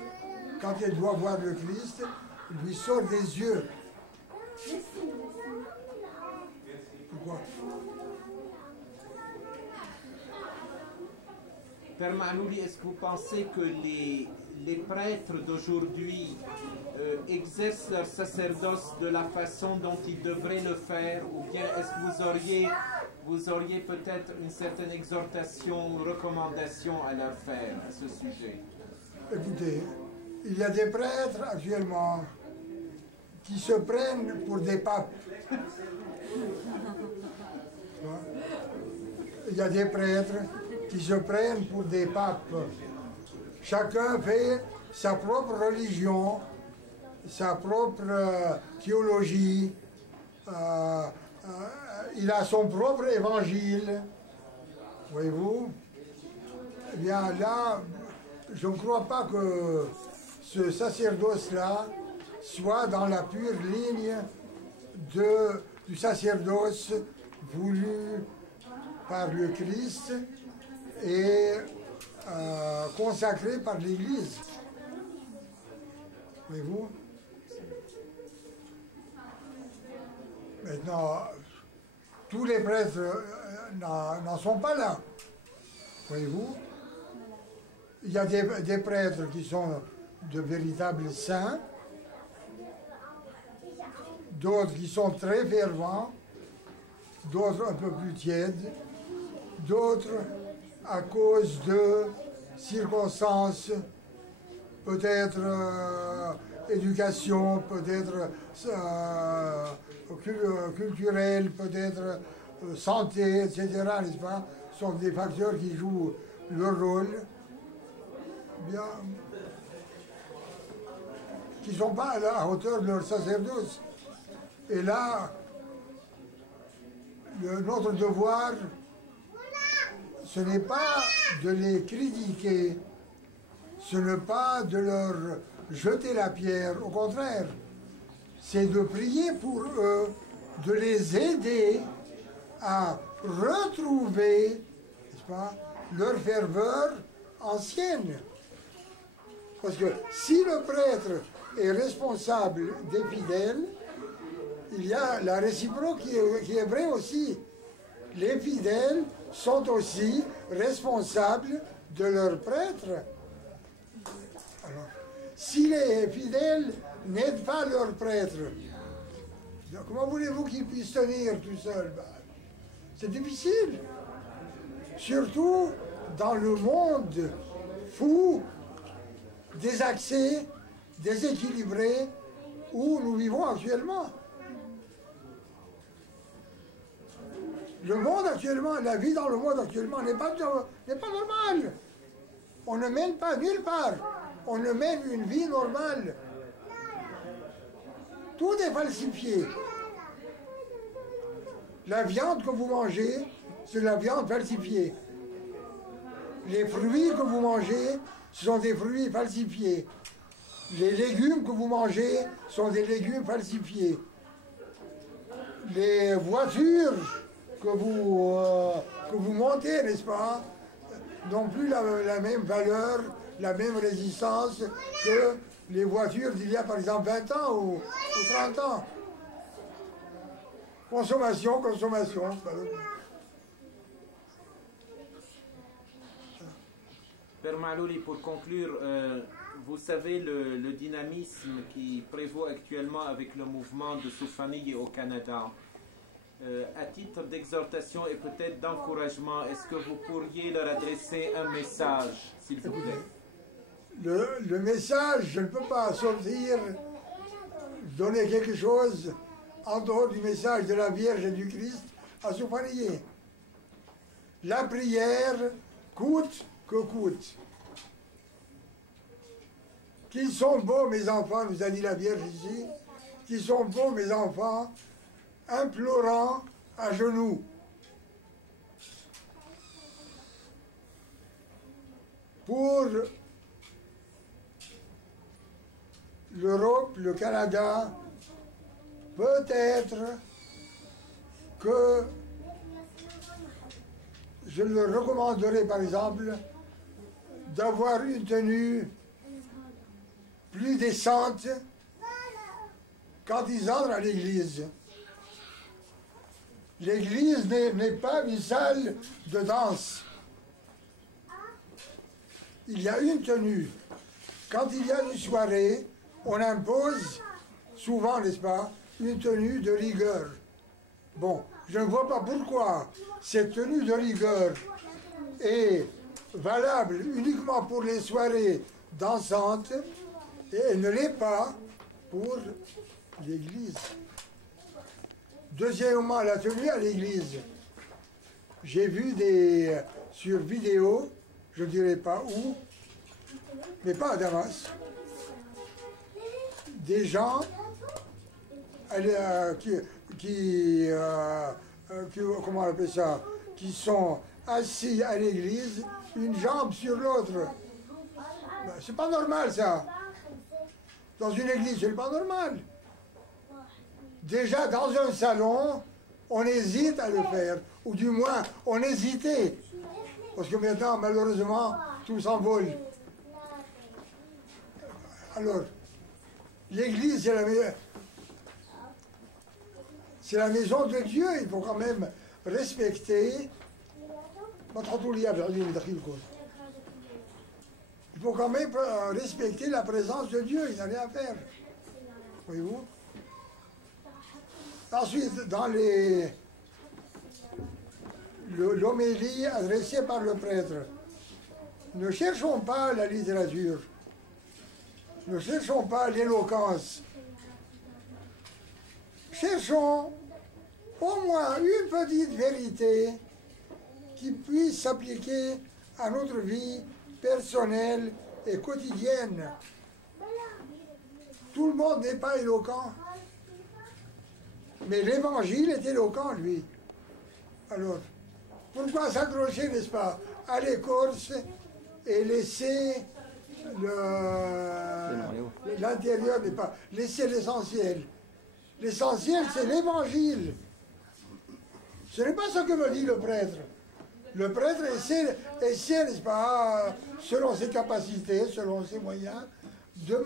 quand elle doit voir le Christ, lui sort des yeux. Pourquoi? Père Manouli, est-ce que vous pensez que les prêtres d'aujourd'hui exercent leur sacerdoce de la façon dont ils devraient le faire, ou bien est-ce que vous auriez peut-être une certaine exhortation ou recommandation à leur faire à ce sujet? Écoutez, il y a des prêtres actuellement qui se prennent pour des papes. Il y a des prêtres qui se prennent pour des papes. Chacun fait sa propre religion, sa propre théologie, il a son propre évangile, voyez-vous. Eh bien là, je ne crois pas que ce sacerdoce-là soit dans la pure ligne du sacerdoce voulu par le Christ et consacré par l'Église. Voyez-vous? Maintenant, tous les prêtres n'en sont pas là. Voyez-vous? Il y a des prêtres qui sont de véritables saints, d'autres qui sont très fervents, d'autres un peu plus tièdes, d'autres à cause de circonstances, peut-être éducation, peut-être culturelle, peut-être santé, etc., n'est-ce pas, sont des facteurs qui jouent leur rôle, bien, qui ne sont pas à la hauteur de leur sacerdoce. Et là, notre devoir, ce n'est pas de les critiquer, ce n'est pas de leur jeter la pierre, au contraire, c'est de prier pour eux, de les aider à retrouver, n'est-ce pas, leur ferveur ancienne. Parce que si le prêtre est responsable des fidèles, il y a la réciproque qui est vraie aussi. Les fidèles sont aussi responsables de leurs prêtres. Alors, si les fidèles n'aident pas leurs prêtres. Comment voulez-vous qu'ils puissent tenir tout seuls? C'est difficile. Surtout dans le monde fou, désaxé, déséquilibré où nous vivons actuellement. Le monde actuellement, la vie dans le monde actuellement n'est pas normale. On ne mène pas nulle part. On ne mène une vie normale. Tout est falsifié. La viande que vous mangez, c'est la viande falsifiée. Les fruits que vous mangez, ce sont des fruits falsifiés. Les légumes que vous mangez sont des légumes falsifiés. Les voitures que vous montez, n'est-ce pas, n'ont plus la même valeur, la même résistance que les voitures d'il y a par exemple 20 ans ou 30 ans. Consommation, consommation. Père Malouli, pour conclure, vous savez le dynamisme qui prévaut actuellement avec le mouvement de Soufaniye au Canada. À titre d'exhortation et peut-être d'encouragement, est-ce que vous pourriez leur adresser un message, s'il vous plaît? Le message, je ne peux pas sortir, donner quelque chose en dehors du message de la Vierge et du Christ à Soufaniye. La prière coûte que coûte. Qu'ils sont beaux mes enfants, nous a dit la Vierge ici, qu'ils sont beaux mes enfants, implorant à genoux. Pour l'Europe, le Canada, peut-être que je leur recommanderais par exemple d'avoir une tenue plus décente quand ils entrent à l'église. L'église n'est pas une salle de danse. Il y a une tenue. Quand il y a une soirée, on impose souvent, n'est-ce pas, une tenue de rigueur. Bon, je ne vois pas pourquoi cette tenue de rigueur est valable uniquement pour les soirées dansantes et elle ne l'est pas pour l'église. Deuxièmement, la tenue à l'église. J'ai vu sur vidéo, je ne dirais pas où, mais pas à Damas, des gens comment on appelle ça, qui sont assis à l'église, une jambe sur l'autre. Ben, c'est pas normal ça. Dans une église, c'est pas normal. Déjà, dans un salon, on hésite à le faire. Ou du moins, on hésitait. Parce que maintenant, malheureusement, tout s'envole. Alors, l'église, c'est la maison de Dieu. Il faut quand même respecter. Il faut quand même respecter la présence de Dieu. Il n'y a rien à faire. Voyez-vous? Ensuite, dans l'homélie adressée par le prêtre, ne cherchons pas la littérature, ne cherchons pas l'éloquence, cherchons au moins une petite vérité qui puisse s'appliquer à notre vie personnelle et quotidienne. Tout le monde n'est pas éloquent. Mais l'Évangile est éloquent, lui. Alors, pourquoi s'accrocher, n'est-ce pas, à l'écorce et laisser l'intérieur, n'est pas, laisser l'essentiel. L'essentiel, c'est l'Évangile. Ce n'est pas ce que me dit le prêtre. Le prêtre essaie, n'est-ce pas, selon ses capacités, selon ses moyens, de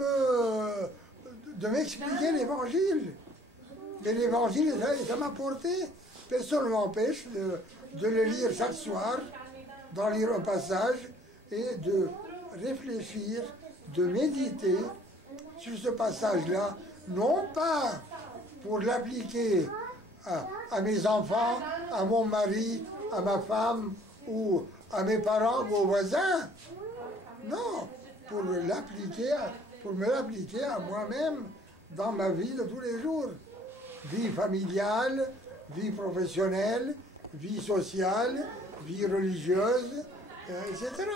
m'expliquer l'Évangile. Mais l'Évangile est à ma portée. Personne ne m'empêche de le lire chaque soir, d'en lire un passage et de réfléchir, de méditer sur ce passage-là, non pas pour l'appliquer à mes enfants, à mon mari, à ma femme, ou à mes parents ou aux voisins. Non, pour me l'appliquer à moi-même dans ma vie de tous les jours. Vie familiale, vie professionnelle, vie sociale, vie religieuse, etc.